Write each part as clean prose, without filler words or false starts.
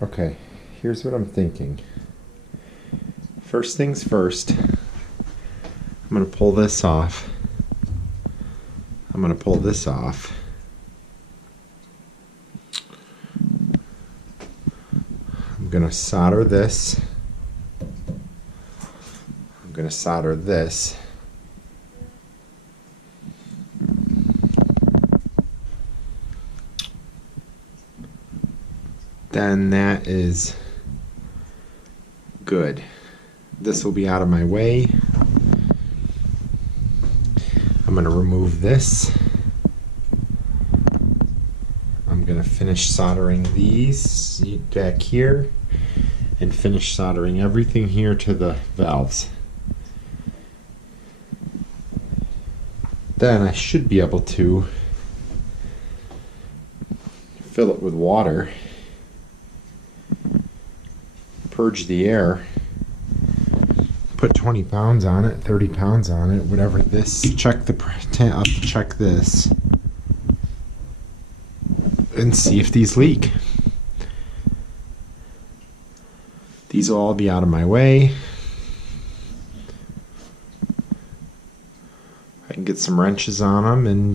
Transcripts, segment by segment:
Okay, here's what I'm thinking. First things first, I'm going to pull this off. I'm going to pull this off. I'm going to solder this. I'm going to solder this. Then that is good. This will be out of my way. I'm going to remove this. I'm going to finish soldering these back here and finish soldering everything here to the valves. Then I should be able to fill it with water, purge the air, put 20 pounds on it, 30 pounds on it, whatever this, check the I'll have to check this and see if these leak. These will all be out of my way. I can get some wrenches on them and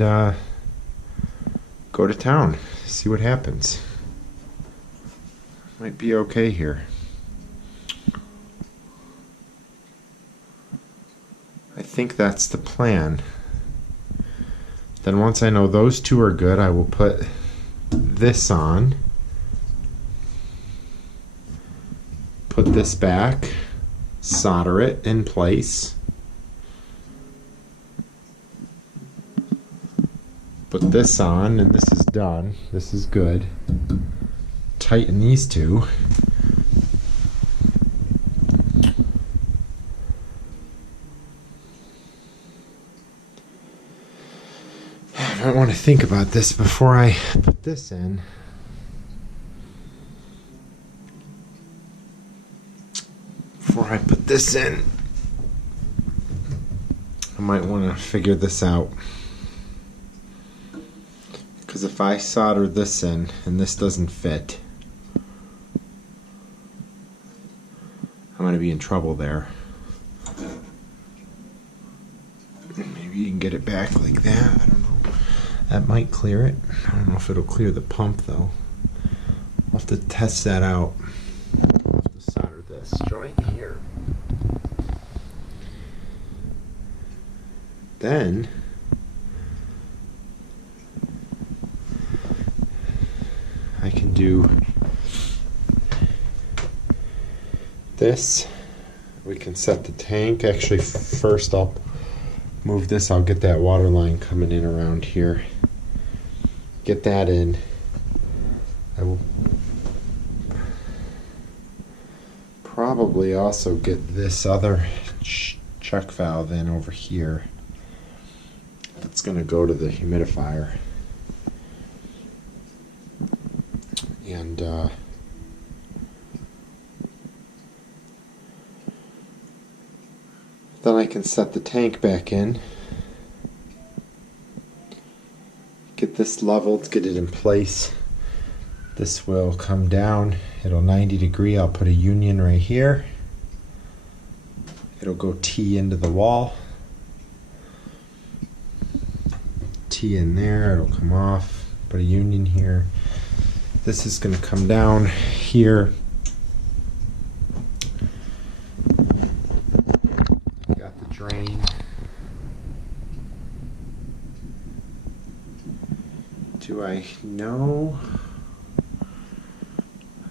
go to town, see what happens. Might be okay here. I think that's the plan. Then once I know those two are good, I will put this on, put this back, solder it in place, put this on, and this is done. This is good. Tighten these two. I might want to think about this before I put this in. Before I put this in, I might want to figure this out. Because if I solder this in and this doesn't fit, I'm going to be in trouble there. Maybe you can get it back like that. I don't know. That might clear it. I don't know if it'll clear the pump though. I'll have to test that out. I'll have to solder this joint here. Then I can do this. We can set the tank. Actually, first I'll move this. I'll get that water line coming in around here. Get that in. I will probably also get this other check valve in over here. That's going to go to the humidifier. And then I can set the tank back in. Get this leveled, get it in place. This will come down. It'll 90 degree. I'll put a union right here. It'll go T into the wall. T in there. It'll come off. Put a union here. This is going to come down here. Got the drain. Do I know?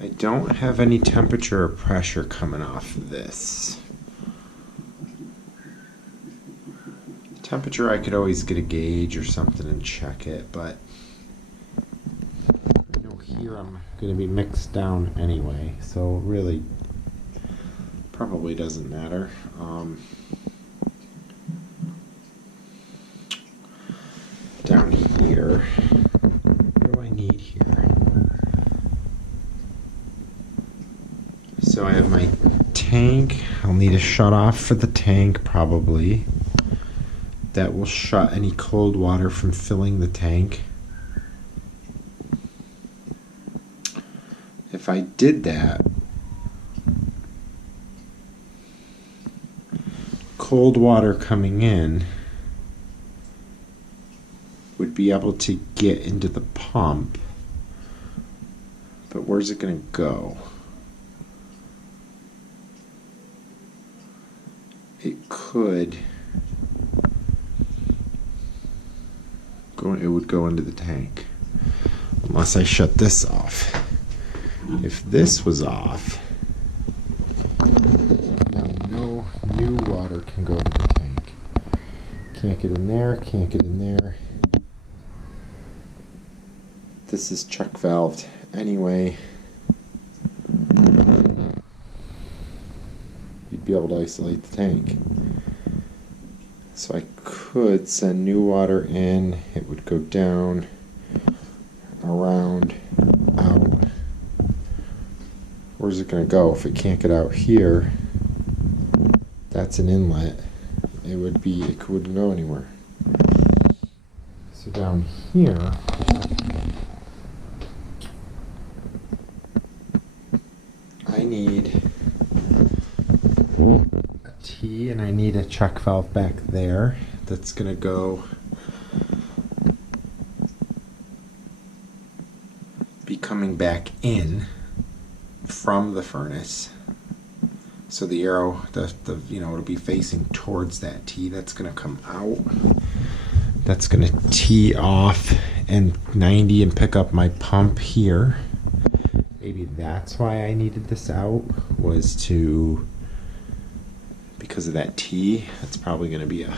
I don't have any temperature or pressure coming off of this. Temperature, I could always get a gauge or something and check it, but I know here I'm going to be mixed down anyway, so really probably doesn't matter. Down here, what do I need here? So I have my tank. I'll need a shut off for the tank probably. That will shut any cold water from filling the tank. If if I did that, cold water coming in would be able to get into the pump, but where's it going to go? It could go, it would go into the tank unless I shut this off. If this was off, now no new water can go to the tank. Can't get in there, can't get in there. This is check valved anyway. You'd be able to isolate the tank. So I could send new water in, it would go down, around, out. Where's it going to go? If it can't get out here, that's an inlet. It wouldn't go anywhere. So down here, I need a T and I need a check valve back there that's going to go be coming back in from the furnace. So the arrow, it'll be facing towards that T. That's going to come out. That's going to tee off and 90 and pick up my pump here. Maybe that's why I needed this out, was because of that T. That's probably going to be an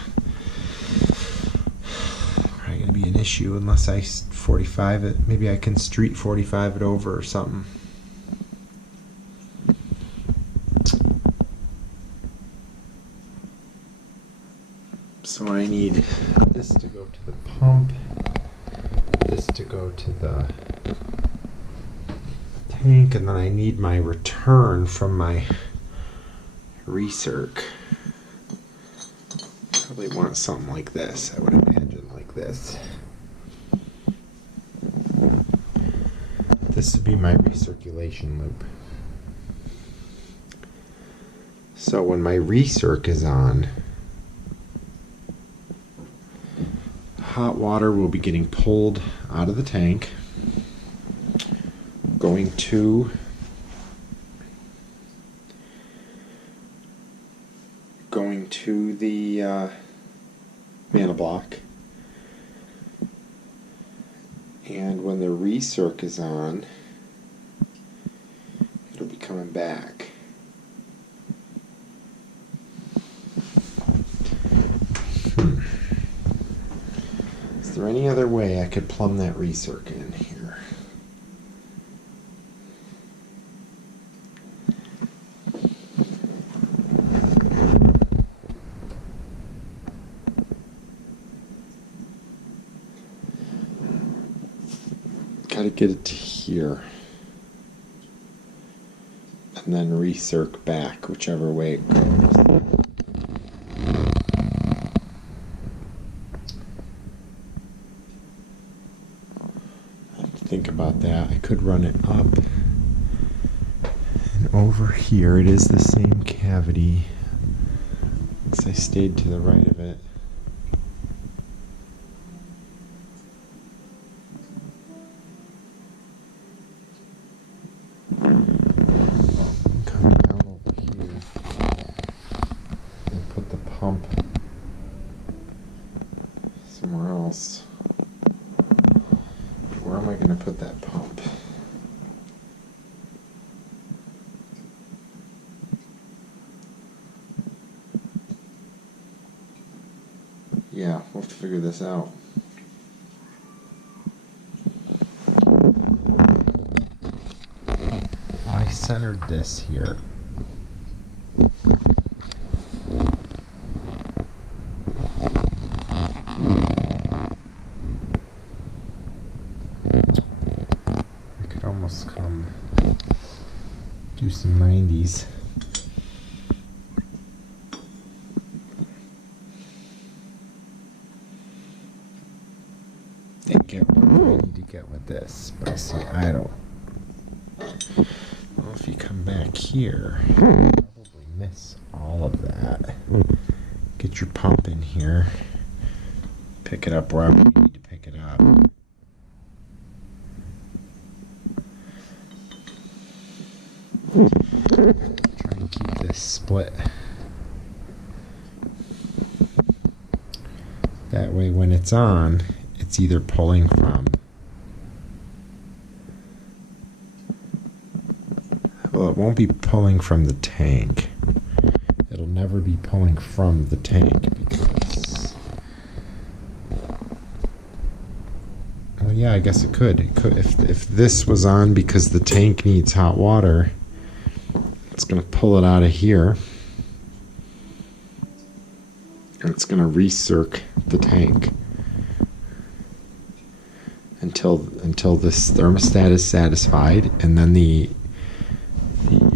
issue unless I 45 it. Maybe I can street 45 it over or something. So I need this to go to the pump, this to go to the tank, and then I need my return from my recirc. Probably want something like this, I would imagine, like this. This would be my recirculation loop. So when my recirc is on, hot water will be getting pulled out of the tank, going to the mana block, and when the recirc is on, it'll be coming back. Is there any other way I could plumb that recirc in here? Gotta get it to here. And then recirc back, whichever way it goes. Think about that. I could run it up and over here. It is the same cavity. Unless I stayed to the right of it. Come down over here and put the pump somewhere else. Where am I going to put that pump? Yeah, we'll have to figure this out. I centered this here. Almost come do some 90s. And get what I need to get with this. But see, I don't. if you come back here, you'll probably miss all of that. Get your pump in here. Pick it up wherever you need to pick it up. Try and keep this split. That way when it's on, it's either pulling from, well, it won't be pulling from the tank. It'll never be pulling from the tank because, well, yeah, I guess it could. It could if this was on because the tank needs hot water, it's going to pull it out of here. And it's going to recirc the tank until this thermostat is satisfied, and then the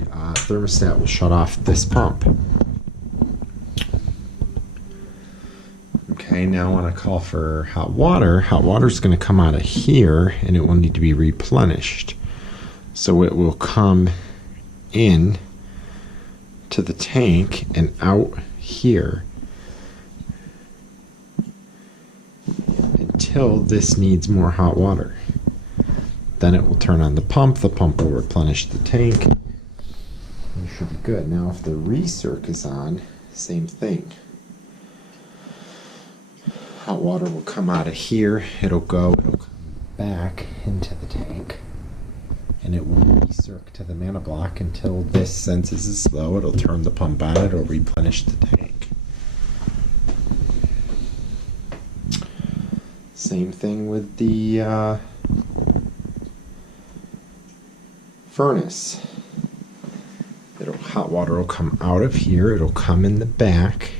thermostat will shut off this pump. Okay, now when I call for hot water is going to come out of here, and it will need to be replenished. So it will come in to the tank and out here until this needs more hot water. Then it will turn on the pump will replenish the tank. You should be good. Now if the recirc is on, same thing. Hot water will come out of here, it'll come back into the tank, and it will recirc to the mana block until this senses is slow. It'll turn the pump on, it'll replenish the tank. Same thing with the furnace. Hot water will come out of here, it'll come in the back,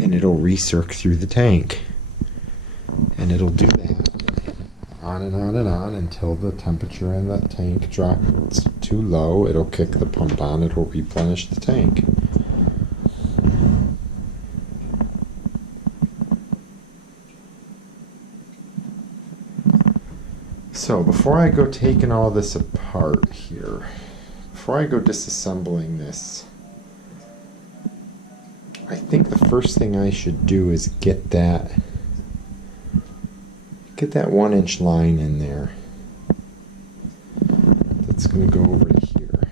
and it'll recirc through the tank. And it'll do that on and on and on until the temperature in the tank drops too low. It'll kick the pump on, it'll replenish the tank. So before I go taking all this apart here, before I go disassembling this, I think the first thing I should do is get that 1-inch line in there. That's going to go over to here.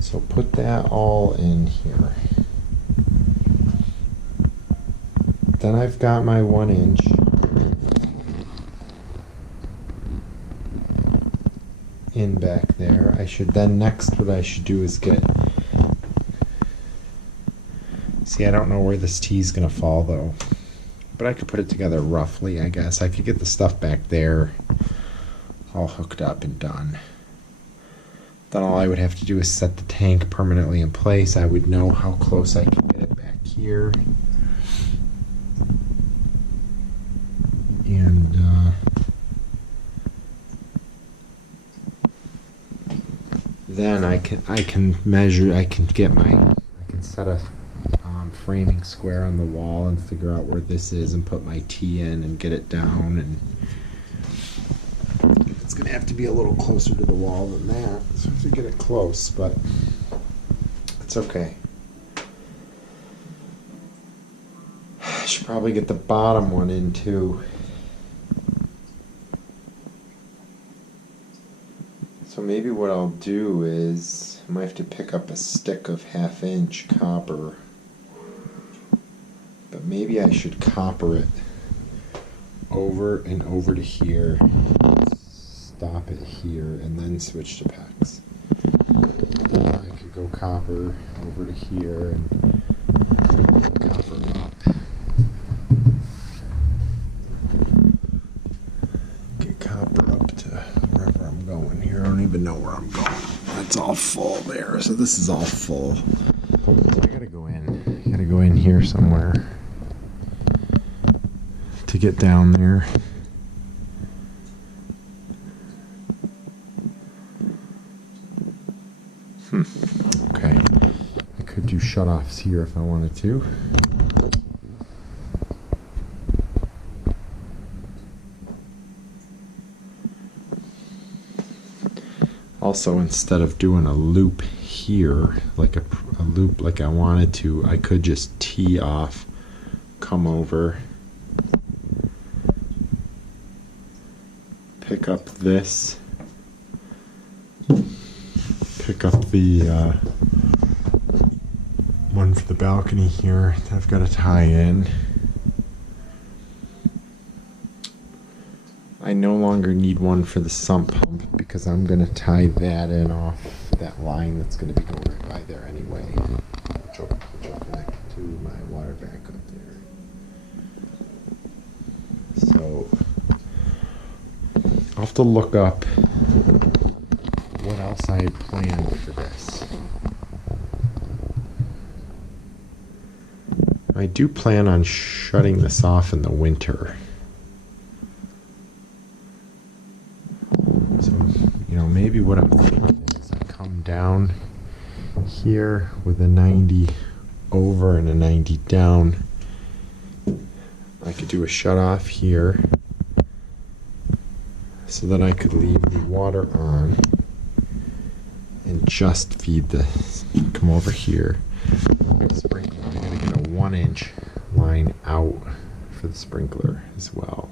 So put that all in here. Then I've got my 1-inch. In back there. What I should do is get, see, I don't know where this T is going to fall though, but I could put it together roughly, I guess. I could get the stuff back there all hooked up and done. Then all I would have to do is set the tank permanently in place. I would know how close I can get it back here. And then I can measure, I can set a framing square on the wall and figure out where this is and put my T in and get it down, and it's gonna have to be a little closer to the wall than that, so I have to get it close, but it's okay. I should probably get the bottom one in too. So maybe what I'll do is I might have to pick up a stick of 1/2-inch copper, but maybe I should copper it over and over to here, stop it here, and then switch to PEX. I could go copper over to here and copper up. Get copper up to wherever I'm going here. I don't even know where I'm going. It's all full there, so this is all full. So I gotta go in. I gotta go in here somewhere to get down there. Okay. I could do shutoffs here if I wanted to. Also, instead of doing a loop here, like a loop like I wanted to, I could just tee off, come over, pick up this, pick up the one for the balcony here that I've got to tie in. I no longer need one for the sump pump because I'm going to tie that in off that line that's going to be going right by there anyway, which will connect to my water backup there. So I'll have to look up what else I had planned for this. I do plan on shutting this off in the winter. So, maybe what I'm thinking is I come down here with a 90 over and a 90 down. I could do a shut off here so that I could leave the water on and just feed come over here. I'm going to get a 1-inch line out for the sprinkler as well.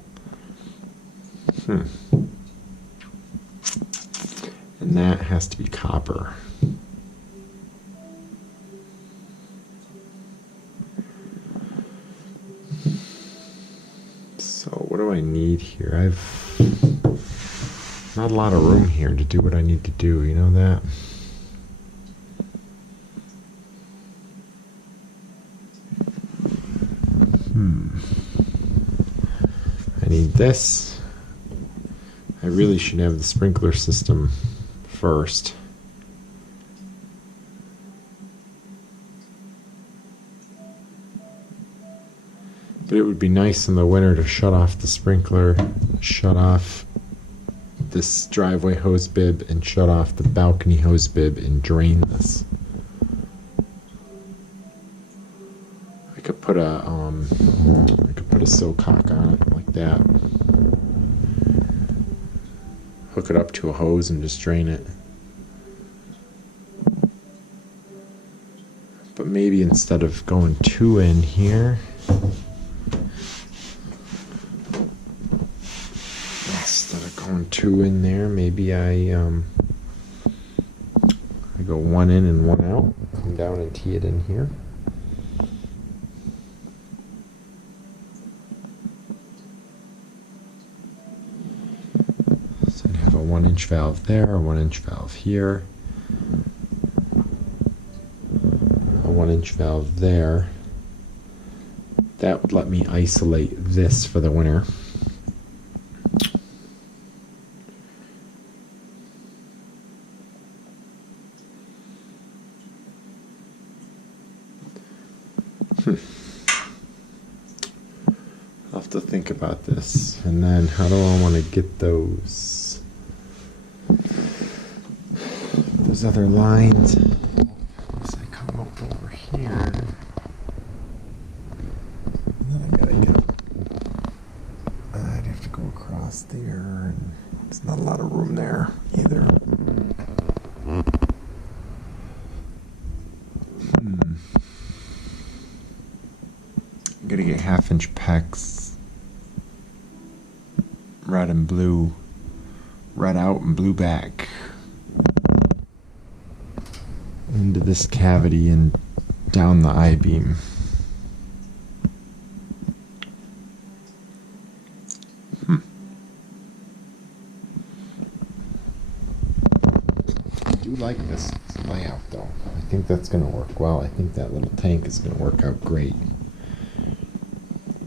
And that has to be copper. So what do I need here? I've not a lot of room here to do what I need to do, you know that? I need this. I really should have the sprinkler system first. But it would be nice in the winter to shut off the sprinkler, shut off this driveway hose bib, and shut off the balcony hose bib and drain this. I could put a silcock on it like that. Hook it up to a hose and just drain it. But maybe instead of going 2 in here, instead of going 2 in there, maybe I go 1 in and 1 out. Come down and tee it in here. So I'd have a 1-inch valve there, a 1-inch valve here, a 1-inch valve there. That would let me isolate this for the winter. I'll have to think about this. And then how do I want to get those other lines? As I come up over here, and then I gotta get, I'd have to go across there, and there's not a lot of room there either. I'm gonna get 1/2-inch pecs, red and blue, red out and blue back, into this cavity and down the I-beam. I do like this layout though. I think that's gonna work well. I think that little tank is gonna work out great.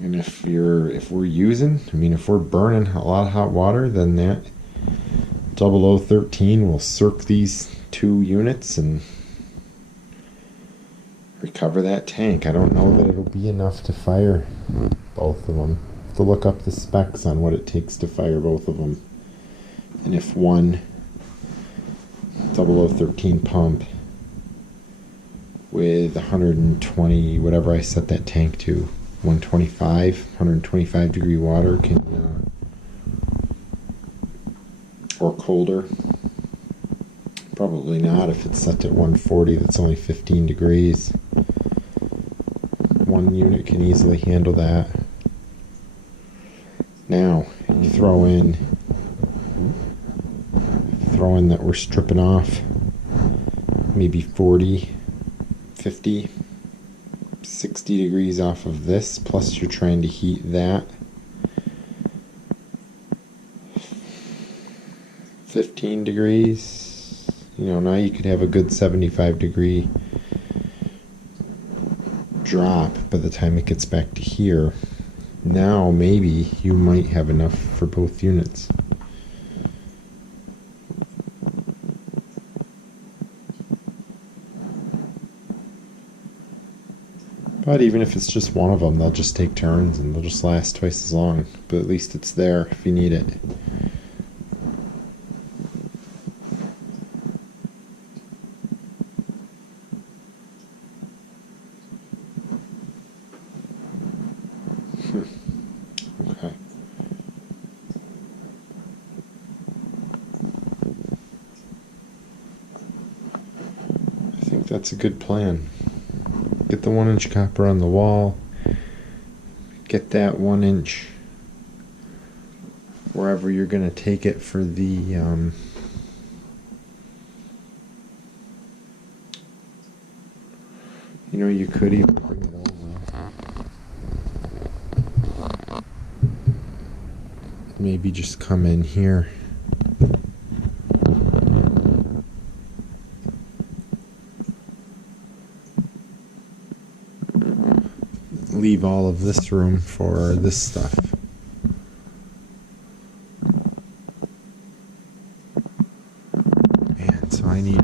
And if we're burning a lot of hot water, then that 0013 will circ these 2 units and recover that tank. I don't know that it'll be enough to fire both of them. I have to look up the specs on what it takes to fire both of them. And if one 0013 pump with 120, whatever I set that tank to, 125 degree water can, or colder, Probably not if it's set at 140, that's only 15 degrees. One unit can easily handle that. Now, you throw in that we're stripping off maybe 40, 50, 60 degrees off of this, plus you're trying to heat that. 15 degrees, you know, now you could have a good 75 degree drop by the time it gets back to here. Now maybe you might have enough for both units. But even if it's just one of them, they'll just take turns and they'll just last twice as long. But at least it's there if you need it. Okay. I think that's a good plan. Get the 1-inch copper on the wall. Get that 1-inch wherever you're going to take it for the you know, you could even bring it over. Maybe just come in here. Leave all of this room for this stuff. And so I need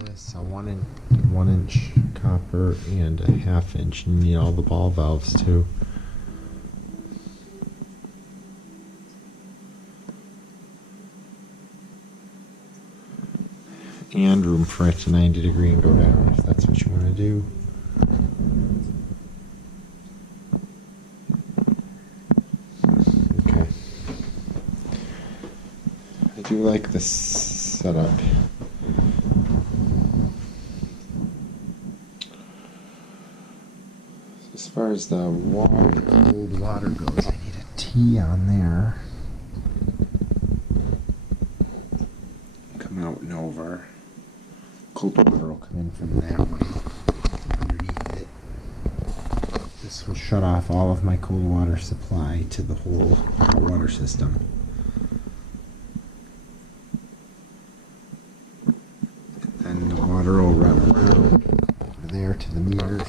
this, a 1-inch copper and a 1/2 inch. You need all the ball valves too. And room for it to 90 degree and go down if that's what you want to do. I do like this setup. So as far as the cold water goes, I need a T on there. Come out and over. Cold water will come in from that way underneath it. This will shut off all of my cold water supply to the whole hot water system. And the water will run around over there to the meter,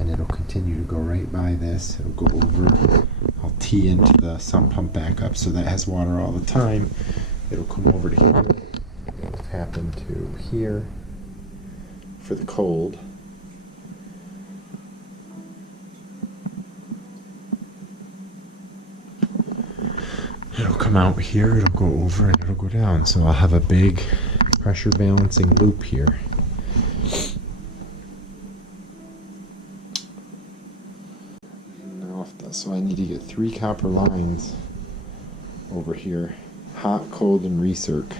and it'll continue to go right by this. It'll go over. I'll tee into the sump pump back up so that has water all the time. It'll come over to here. It'll happen to here for the cold. It'll come out here, it'll go over, and it'll go down. So I'll have a big pressure balancing loop here. Now, so I need to get 3 copper lines over here. Hot, cold, and recirc.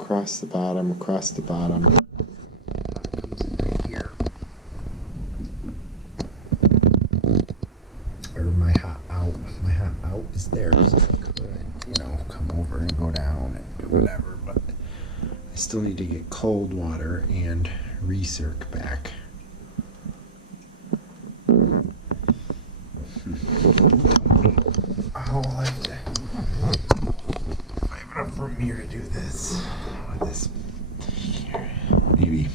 Across the bottom, across the bottom. Comes in right here. Or my hot out. My hot out is there, so I could, you know, come over and go down and do whatever, but I still need to get cold water and recirc back. Oh, I have to. I have enough room here to do this. With this here. Maybe.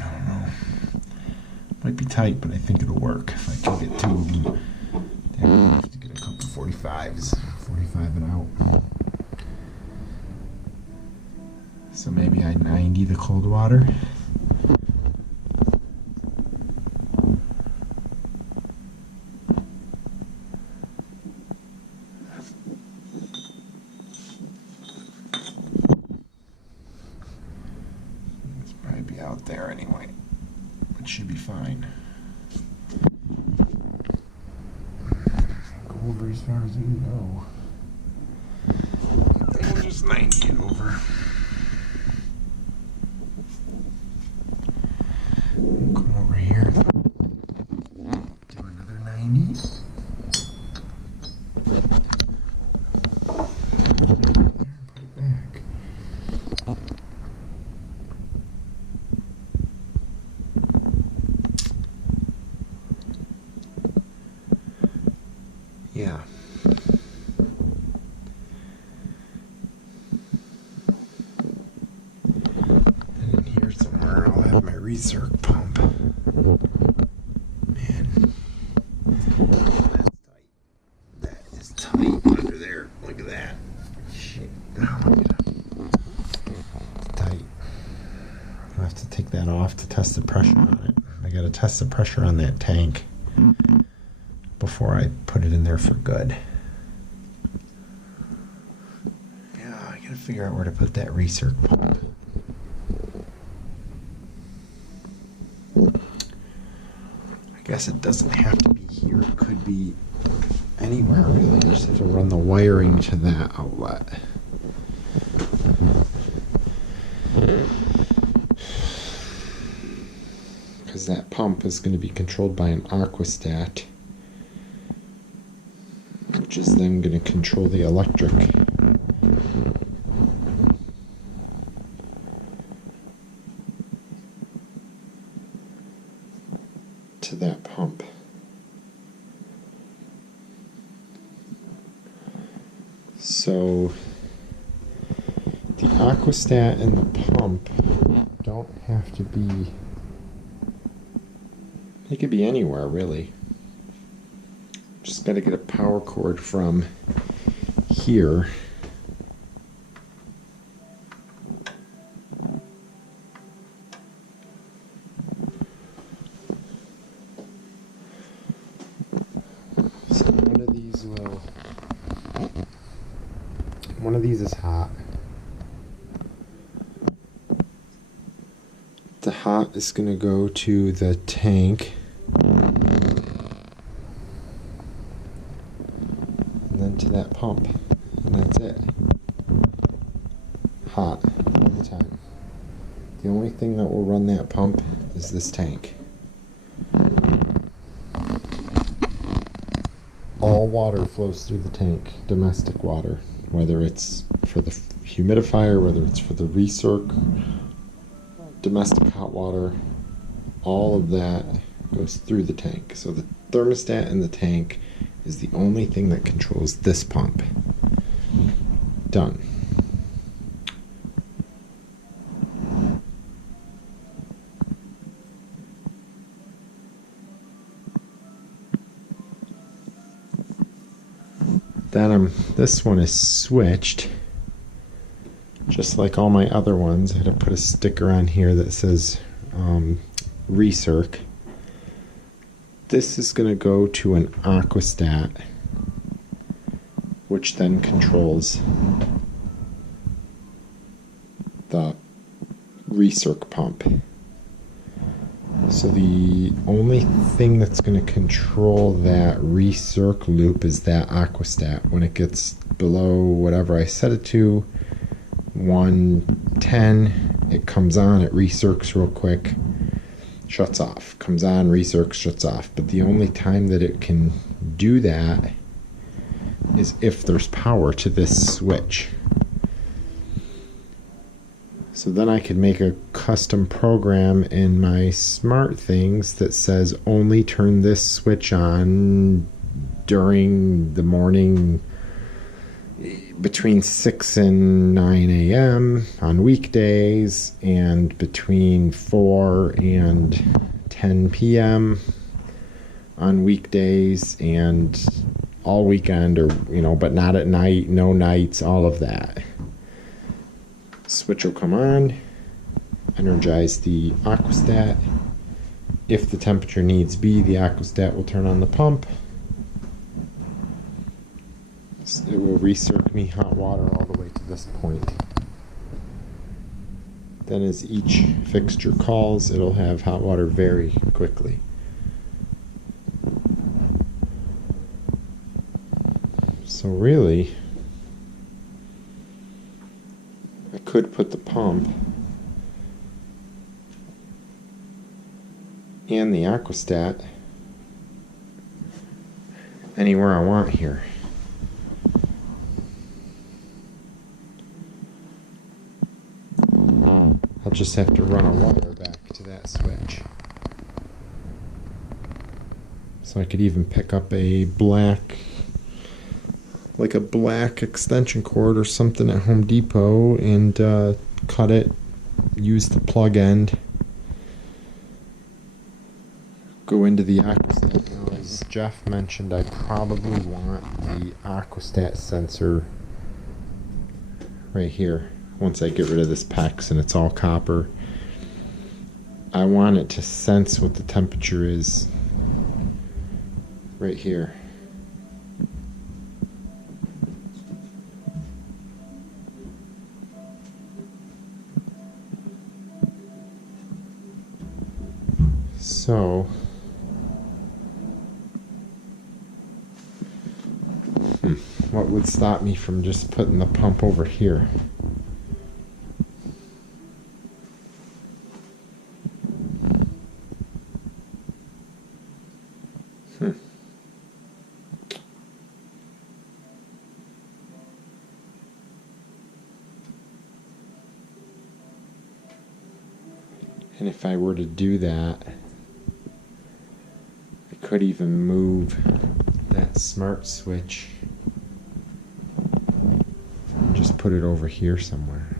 I don't know. Might be tight, but I think it'll work if I can get 2 of them. Then I have to get a couple 45s. 45 and out. So maybe I 90 the cold water. It's probably be out there anyway. It should be fine. Go over as far as you can go. And we'll just just 90 it over. Come over here. Do another 90. Put it back. Yeah. And in here somewhere I'll have my recirc pump. Man. That's tight. That is tight under there. Look at that. Shit. Now look at it. It's tight. I'll have to take that off to test the pressure on it. I gotta test the pressure on that tank before I put it in there for good. Yeah, I gotta figure out where to put that recirc pump. I guess it doesn't have to be here. It could be anywhere really. I just have to run the wiring to that outlet. Because that pump is going to be controlled by an aquastat, which is then going to control the electric. To that pump. So the aquastat and the pump don't have to be, they could be anywhere really. Just got to get a power cord from here so one of these is hot. The hot is going to go to the tank. To that pump, and that's it. Hot all the time. The only thing that will run that pump is this tank. All water flows through the tank, domestic water, whether it's for the humidifier, whether it's for the recirc, domestic hot water, all of that goes through the tank. So the thermostat in the tank is the only thing that controls this pump. Done. Then this one is switched, just like all my other ones. I had to put a sticker on here that says recirc. This is going to go to an aquastat, which then controls the recirc pump. So the only thing that's going to control that recirc loop is that aquastat. When it gets below whatever I set it to, 110, it comes on, it recircs real quick, shuts off, comes on, recircs, shuts off. But the only time that it can do that is if there's power to this switch. So then I could make a custom program in my smart things that says only turn this switch on during the morning between 6 and 9 a.m. on weekdays, and between 4 and 10 p.m. on weekdays, and all weekend, or but not at night, no nights, all of that. Switch will come on, energize the aquastat. If the temperature needs be, the aquastat will turn on the pump. It will recirc me hot water all the way to this point. Then as each fixture calls, it'll have hot water very quickly. So really, could put the pump and the aquastat anywhere I want here. I'll just have to run a wire back to that switch. So I could even pick up a black extension cord or something at Home Depot and cut it, use the plug end, go into the aquastat. Now, as Jeff mentioned, I probably want the aquastat sensor right here. Once I get rid of this PEX and it's all copper, I want it to sense what the temperature is right here. So what would stop me from just putting the pump over here? And if I were to do that, I could even move that smart switch and just put it over here somewhere.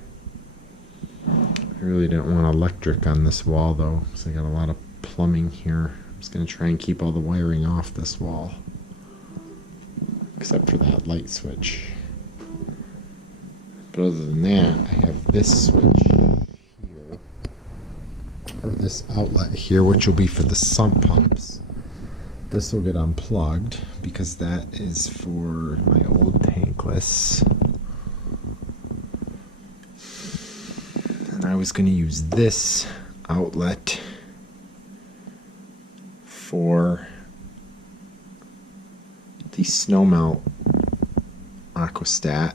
I really didn't want electric on this wall though, so I got a lot of plumbing here. I'm just going to try and keep all the wiring off this wall, except for that light switch. But other than that, I have this switch here, or this outlet here, which will be for the sump pumps. This will get unplugged because that is for my old Tankless. And I was going to use this outlet for the Snowmelt aquastat.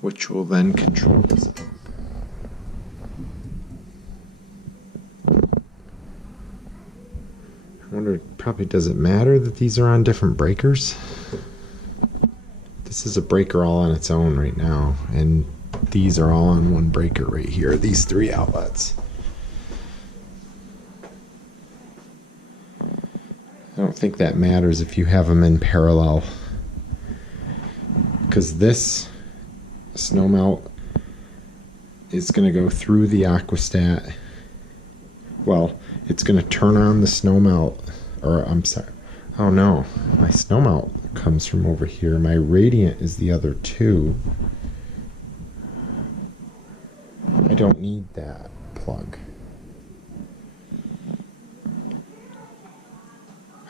Which will then control this pump. I wonder, probably does it matter that these are on different breakers? This is a breaker all on its own right now, and these are all on one breaker right here, these three outlets. I don't think that matters if you have them in parallel, because this Snowmelt is going to go through the aquastat. Well, it's going to turn on the Snowmelt, or I'm sorry, oh no, my Snowmelt comes from over here. My Radiant is the other two. I don't need that plug.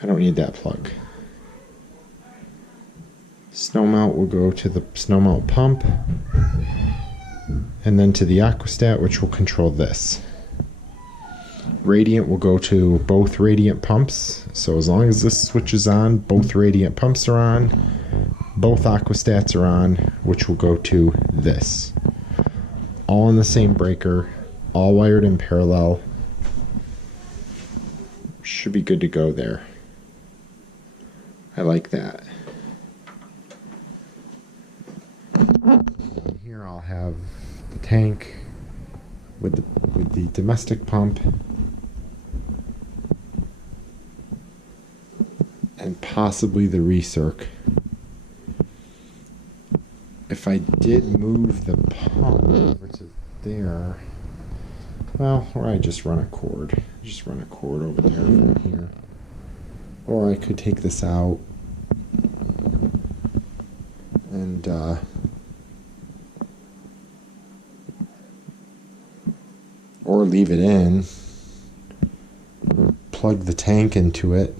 I don't need that plug. Snowmelt will go to the Snowmelt pump, and then to the aquastat, which will control this. Radiant will go to both Radiant pumps, so as long as this switch is on, both Radiant pumps are on, both aquastats are on, which will go to this. All in the same breaker, all wired in parallel. Should be good to go there. I like that. Here I'll have the tank with the domestic pump and possibly the recirc. If I did move the pump over to there, well, or I just run a cord. Just run a cord over there from here. Or I could take this out and or leave it in, plug the tank into it,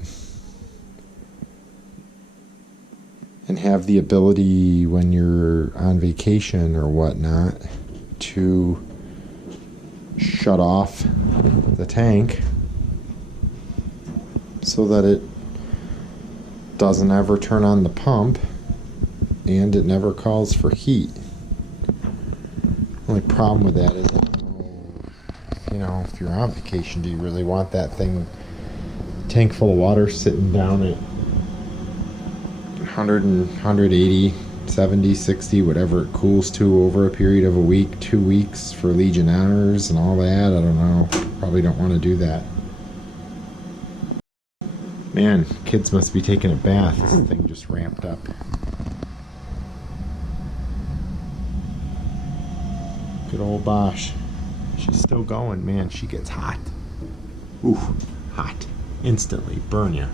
and have the ability when you're on vacation or whatnot to shut off the tank so that it doesn't ever turn on the pump, and it never calls for heat. The only problem with that is, I don't know, if you're on vacation, do you really want that thing, tank full of water, sitting down at 100 and 180, 70, 60, whatever it cools to over a period of a week, 2 weeks for Legionnaires and all that? I don't know. Probably don't want to do that. Man, kids must be taking a bath. This thing just ramped up. Good old Bosch. She's still going, man. She gets hot. Ooh, hot. Instantly. Burn ya.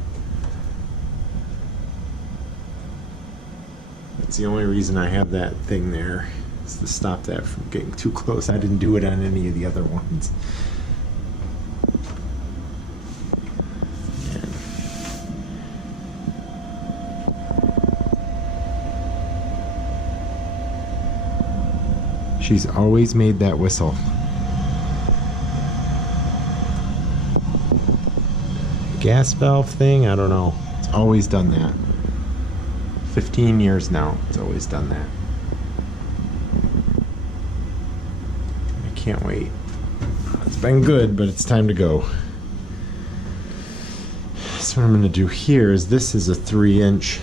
That's the only reason I have that thing there, is to stop that from getting too close. I didn't do it on any of the other ones. She's always made that whistle. Gas valve thing, I don't know. It's always done that. 15 years now, it's always done that. I can't wait. It's been good, but it's time to go. So what I'm going to do here is, this is a 3-inch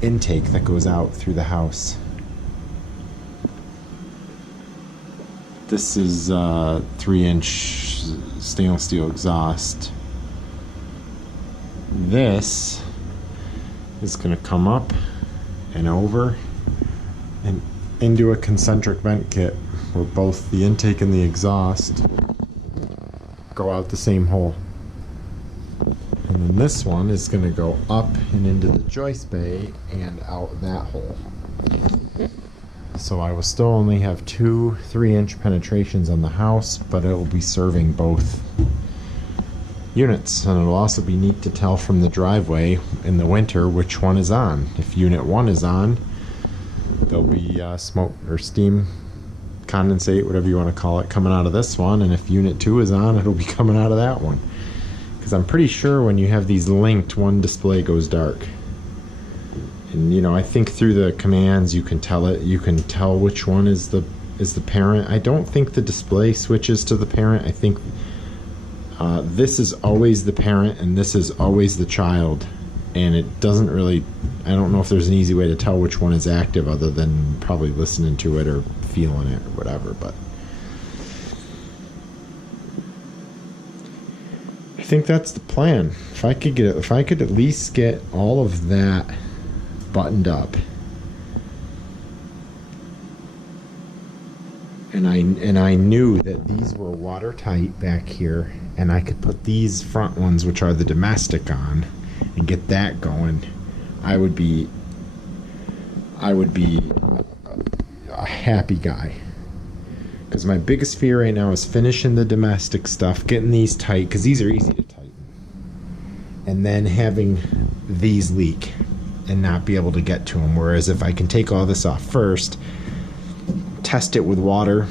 intake that goes out through the house. This is a 3-inch stainless steel exhaust. This is going to come up and over and into a concentric vent kit where both the intake and the exhaust go out the same hole. And then this one is going to go up and into the joist bay and out that hole. So I will still only have 2 3-inch penetrations on the house, but it will be serving both units. And it'll also be neat to tell from the driveway in the winter which one is on. If unit 1 is on, there'll be smoke or steam, condensate, whatever you want to call it, coming out of this one. And if unit 2 is on, it'll be coming out of that one. Because I'm pretty sure when you have these linked, one display goes dark. And you know, I think through the commands you can tell it. You can tell which one is the parent. I don't think the display switches to the parent. I think this is always the parent and this is always the child. And it doesn't really, I don't know if there's an easy way to tell which one is active other than probably listening to it or feeling it or whatever. But I think that's the plan. If I could at least get all of that buttoned up, and I knew that these were watertight back here, and I could put these front ones, which are the domestic, on and get that going, I would be a happy guy. Because my biggest fear right now is finishing the domestic stuff, getting these tight, because these are easy to tighten, and then having these leak and not be able to get to them. Whereas if I can take all this off first, test it with water,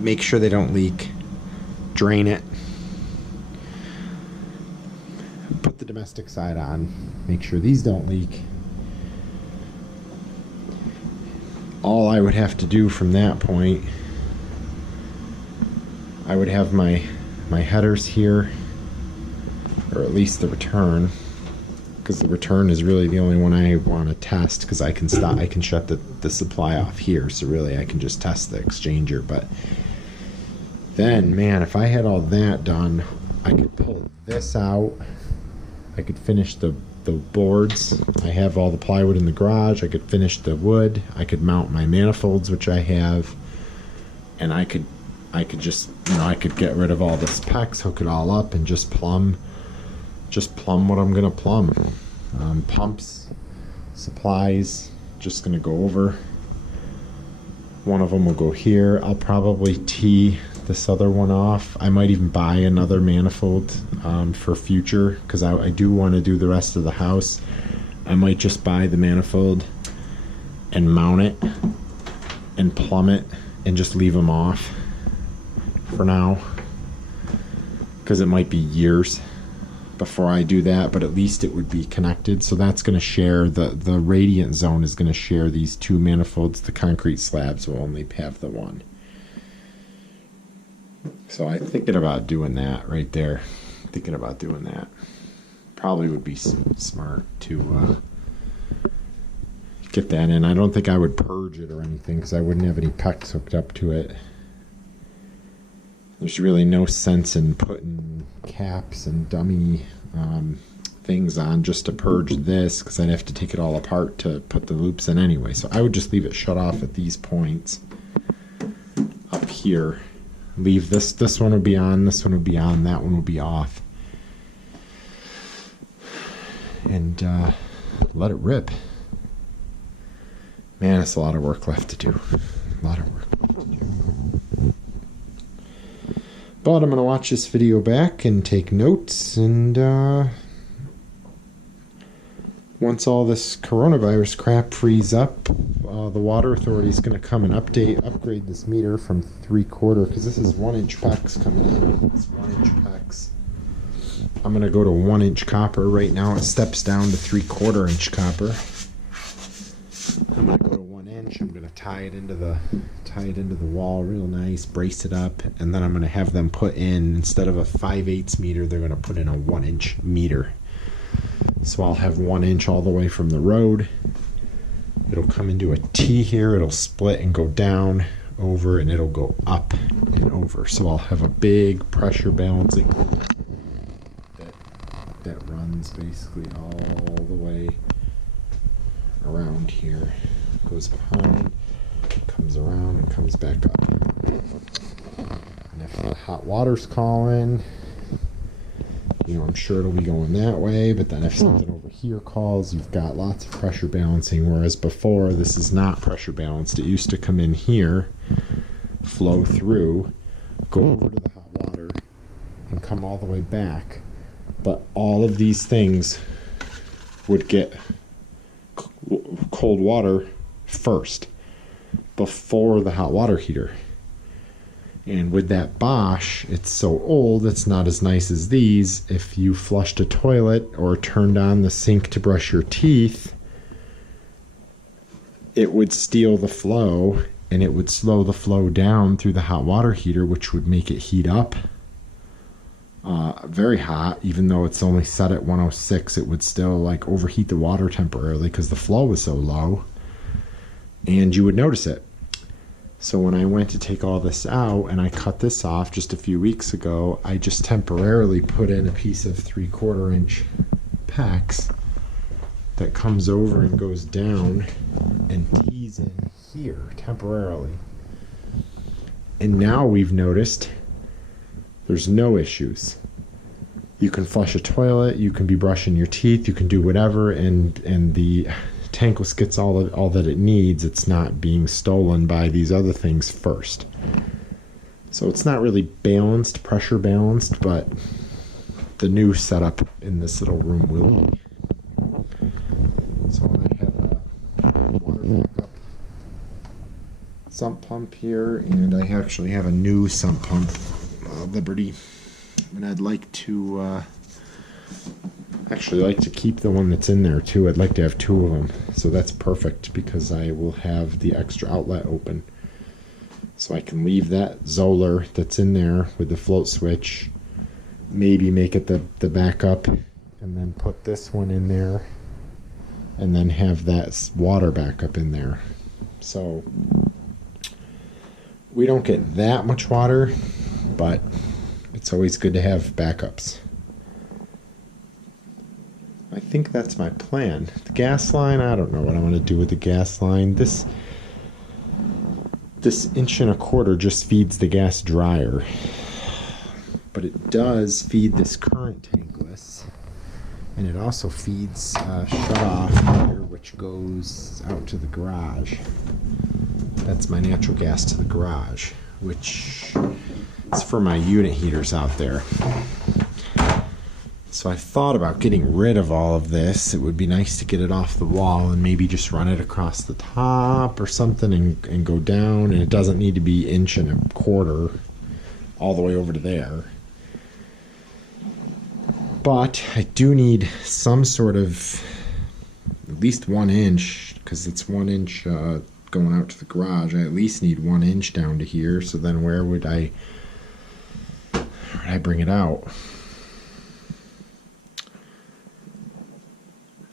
make sure they don't leak, drain it, put the domestic side on, make sure these don't leak. All I would have to do from that point, I would have my headers here, or at least the return, because the return is really the only one I want to test, because I can shut the supply off here, so really I can just test the exchanger. But then, man, if I had all that done, I could pull this out, I could finish the boards. I have all the plywood in the garage. I could finish the wood. I could mount my manifolds, which I have, and I could just, I could get rid of all the specs, hook it all up, and just plumb what I'm gonna plumb. Pumps, supplies, just gonna go over. One of them will go here. I'll probably tee this other one off. I might even buy another manifold for future, because I do want to do the rest of the house. I might just buy the manifold and mount it and plumb it and just leave them off for now, because it might be years before I do that, but at least it would be connected. So that's going to share, the radiant zone is going to share these two manifolds. The concrete slabs will only have the one. So I'm thinking about doing that right there. Thinking about doing that. Probably would be smart to get that in. I don't think I would purge it or anything because I wouldn't have any PEX hooked up to it. There's really no sense in putting caps and dummy things on just to purge this, because I'd have to take it all apart to put the loops in anyway. So I would just leave it shut off at these points up here. Leave this one would be on, this one would be on, that one would be off. And let it rip. Man, it's a lot of work left to do. A lot of work left to do. But I'm going to watch this video back and take notes, and once all this coronavirus crap frees up, the water authority is going to come and upgrade this meter from 3/4, because this is 1-inch PEX coming in. It's 1-inch PEX. I'm going to go to 1-inch copper. Right now it steps down to 3/4 inch copper. I'm going to go to 1 inch. I'm going to tie it into the wall real nice, brace it up, and then I'm going to have them put in, instead of a 5/8 meter, they're going to put in a 1-inch meter. So I'll have 1 inch all the way from the road. It'll come into a T here, it'll split and go down, over, and it'll go up and over. So I'll have a big pressure balancing that runs basically all the way around here. Goes behind, comes around, and comes back up. And if the hot water's calling, you know, I'm sure it'll be going that way, but then if something over here calls, you've got lots of pressure balancing, whereas before, this is not pressure balanced. It used to come in here, flow through, go over to the hot water, and come all the way back. But all of these things would get cold water first, before the hot water heater. And with that Bosch, it's so old, it's not as nice as these. If you flushed a toilet or turned on the sink to brush your teeth, it would steal the flow, and it would slow the flow down through the hot water heater, which would make it heat up very hot. Even though it's only set at 106, it would still like overheat the water temporarily because the flow was so low, and you would notice it. So when I went to take all this out and I cut this off just a few weeks ago, I just temporarily put in a piece of 3/4 inch PEX that comes over and goes down and tees in here temporarily. And now we've noticed there's no issues. You can flush a toilet, you can be brushing your teeth, you can do whatever, and the Tankless gets all that it needs. It's not being stolen by these other things first. So it's not really balanced, pressure balanced, but the new setup in this little room will be. So I have a water backup sump pump here, and I actually have a new sump pump, Liberty, and I'd like to actually like to keep the one that's in there too. I'd like to have two of them, so that's perfect because I will have the extra outlet open, so I can leave that Zoller that's in there with the float switch, maybe make it the backup, and then put this one in there, and then have that water backup in there. So we don't get that much water, but it's always good to have backups. I think that's my plan. The gas line, I don't know what I'm going to do with the gas line. This 1.25 inch just feeds the gas dryer, but it does feed this current tankless, and it also feeds shut off here, which goes out to the garage. That's my natural gas to the garage, which is for my unit heaters out there. So I thought about getting rid of all of this. It would be nice to get it off the wall and maybe just run it across the top or something and go down. And it doesn't need to be 1.25 inches all the way over to there. But I do need some sort of, at least 1 inch, because it's 1 inch going out to the garage. I at least need 1 inch down to here. So then where would I bring it out?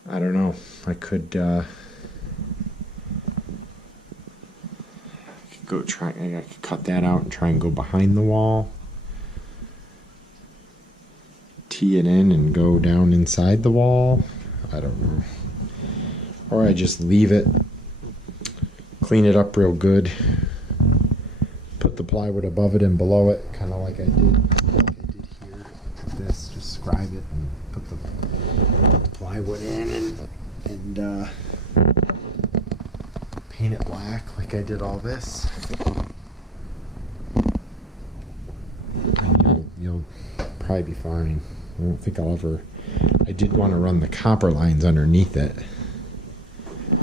I don't know. I could go try. I could cut that out and try and go behind the wall, tee it in, and go down inside the wall. I don't know. Or I just leave it, clean it up real good, put the plywood above it and below it, kind of like I did here. This, just scribe it and put the plywood in and paint it black like I did all this. And you'll probably be fine. I don't think I'll ever. I did want to run the copper lines underneath it,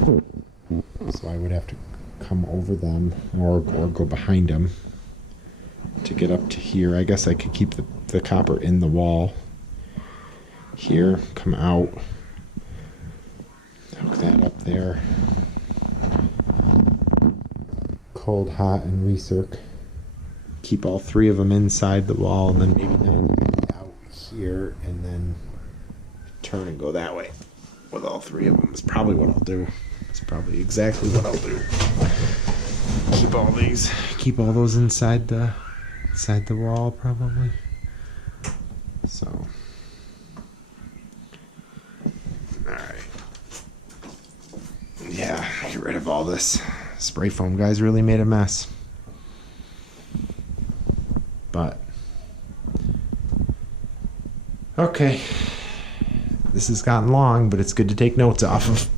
so I would have to come over them or go behind them to get up to here. I guess I could keep the copper in the wall here, come out, hook that up there, cold, hot, and recirc. Keep all 3 of them inside the wall, and then maybe then out here, and then turn and go that way with all 3 of them. Is probably what I'll do. It's probably exactly what I'll do. Keep all those inside the wall, probably. So, all right. Yeah, get rid of all this. Spray foam guys really made a mess. But okay, this has gotten long, but it's good to take notes off of.